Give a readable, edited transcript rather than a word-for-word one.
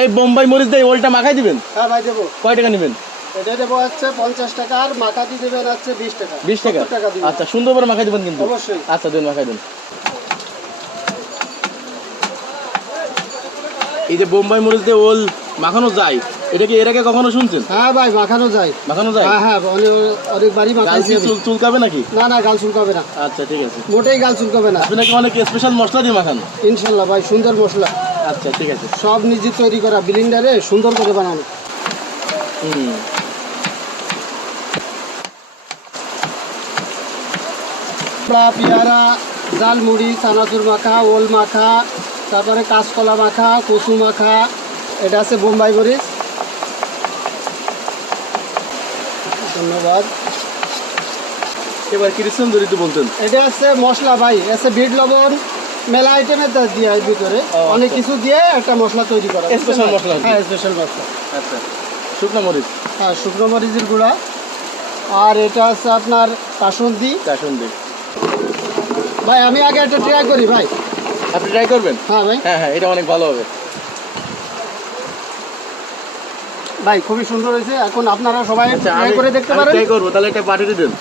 এই বোম্বাই মরিচ দিয়ে ওলটা মাখাই দিবেন? হ্যাঁ ভাই দেবো। কয় টাকা নেবেন? এটা দেবো হচ্ছে 50 টাকা, আর মাখাতি দেবেন হচ্ছে 20 টাকা। 20 টাকা? 70 টাকা দিবেন। আচ্ছা, সুন্দর করে মাখাই দিবেন কিন্তু। অবশ্যই। আচ্ছা দেন, মাখাই দেন। এই যে বোম্বাই মরিচ দিয়ে ওল মাখানো যায়, এটা কি এর আগে কখনো শুনছেন? হ্যাঁ ভাই, মাখানো যায়। মাখানো যায়? হ্যাঁ হ্যাঁ, অনেকবারই গাল মাখাইছি আমি। চুলকাবে নাকি? না না, গাল চুলকাবে না। আচ্ছা ঠিক আছে। মোটেই গাল চুলকাবে না। আপনি নাকি অনেক স্পেশাল মশলা দিয়ে মাখান? ইনশাল্লাহ ভাই, সুন্দর মশলা। আচ্ছা ঠিক আছে। সব নিজে তৈরি করা, ব্লেন্ডারে সুন্দর করে বানানো। পেয়ারা, জালমুড়ি, চানাচুর মাখা, ওল মাখা, তারপরে কাঁচকলা মাখা, কচু মাখা। এটা আছে বোম্বাই মরিচ। ধন্যবাদ। এবার কিরকম যদি একটু বলতেন। এটা আছে মশলা ভাই, আছে বিট লবণ, মেলা আইটেমের দিয়ে এর ভিতরে অনেক কিছু দিয়ে একটা মশলা তৈরি করা। স্পেশাল মশলা? হ্যাঁ, স্পেশাল মশলা। আচ্ছা, শুকনো মরিচ? হ্যাঁ, শুকনো মরিচের গুঁড়া। আর এটা আছে আপনার কাসুন্দি। কাসুন্দি। ভাই আমি আগে একটা ট্রাই করি ভাই। আপনি ট্রাই করবেন? হ্যাঁ ভাই। হ্যাঁ হ্যাঁ, এটা অনেক ভালো হবে ভাই, খুবই সুন্দর হয়েছে। এখন আপনারা সবাই ট্রাই করে দেখতে পারেন। ট্রাই করবো, তাহলে এটা পাঠিয়ে দেন।